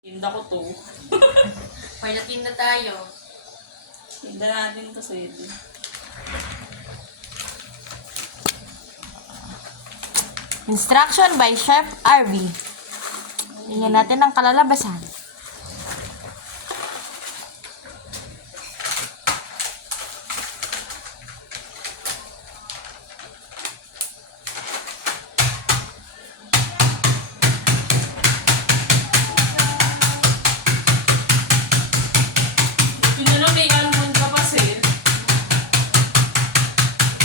Tinda ko to. Palatin na tayo. Tinda natin to, Sweetie. Instruction by Chef RV. Tingnan natin ang kalalabasan. Ito na lang may almond ka pa, sir.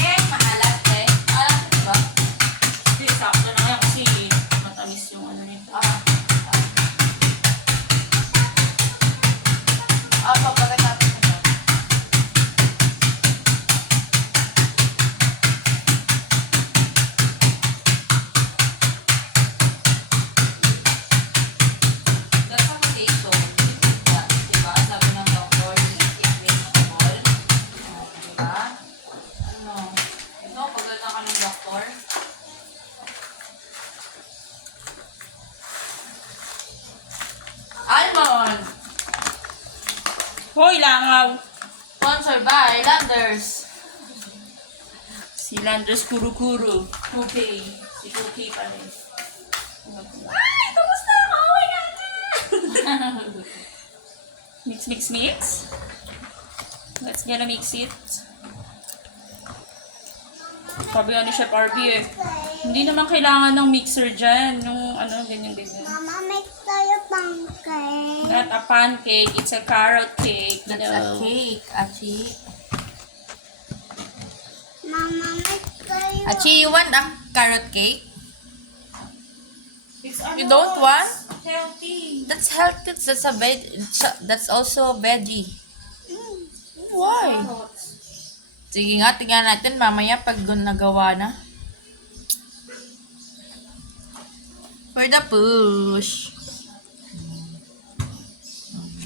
Maalat eh. Maalat ba? Hindi, sakto na nga kasi matamis yung ano nito. Pagkatapos na. That's a potato. Diba? Sabi ng doktor, eat it when small. Diba? Ano? Ito, pagkata ka ng doktor. Almond! Hoy, langaw! Sponsored by Landers. Si Landers Kuru-Kuru. 2K. Si 2K pa rin. Ay! Tapos na ako! Oh my God! Mix, mix, mix. Let's gonna mix it. Sabi nga ni Chef RB eh. Hindi naman kailangan ng mixer dyan. Yung ano, ganyan-ganyan. Mama, make tayo pancake. Not a pancake. It's a carrot cake. That's a cake, Achi. Mama, make tayo. Achi, you want a carrot cake? It's You don't want? healthy. That's healthy. That's a that's also veggie. Why? Sige nga, tingnan natin mamaya pag nagawa na. For the push.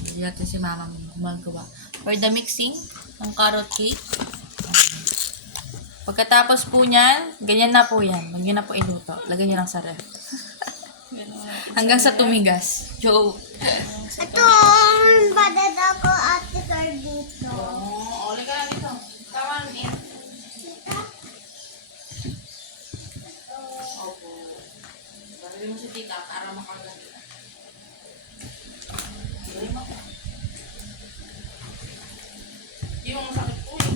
Hindi natin si mama gumagawa. For the mixing ng carrot cake. Pagkatapos po niyan, ganyan na po yan. Huwag niyo na po iluto. Lagyan niyo lang sa ref. Hanggang sa tumigas. Joke. Ito, ang badad ako ate Car dito. Oh, ulit ka lang dito. Tawan yan. Opo. Sabi mo si tita para makagalit. Hindi mo masakit po eh.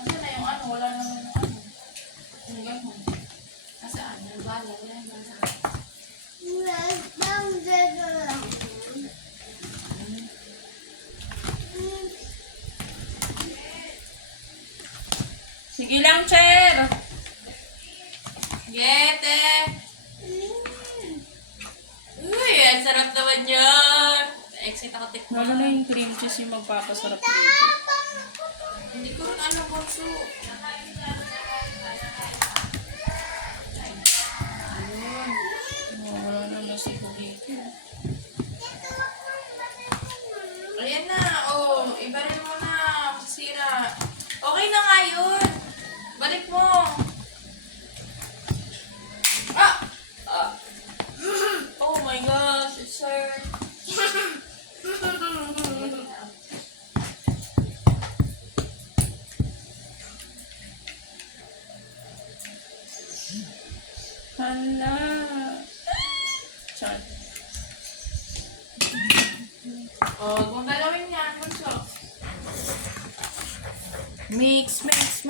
Nasaan na yung ano? Wala naman yung ano. Yung gano'n. Nasaan? Yung bala. Wala yung bala. Lang, dito lang. Sige lang, Cher. Gete! Uy, ang sarap naman yun. Excited ako tikman. Lalo na yung cream cheese yung magpapasarap dito. Hindi ko rin alam kung so. Wala na nasipo dito. Ayan na, oh. Ibarin mo na. Masira. Okay na nga yun. Balik mo. Ah! Ah. Oh my gosh, it's hurt. Hala. Chat. Oh, kung galawin yan, bunso. Mix, mix, mix.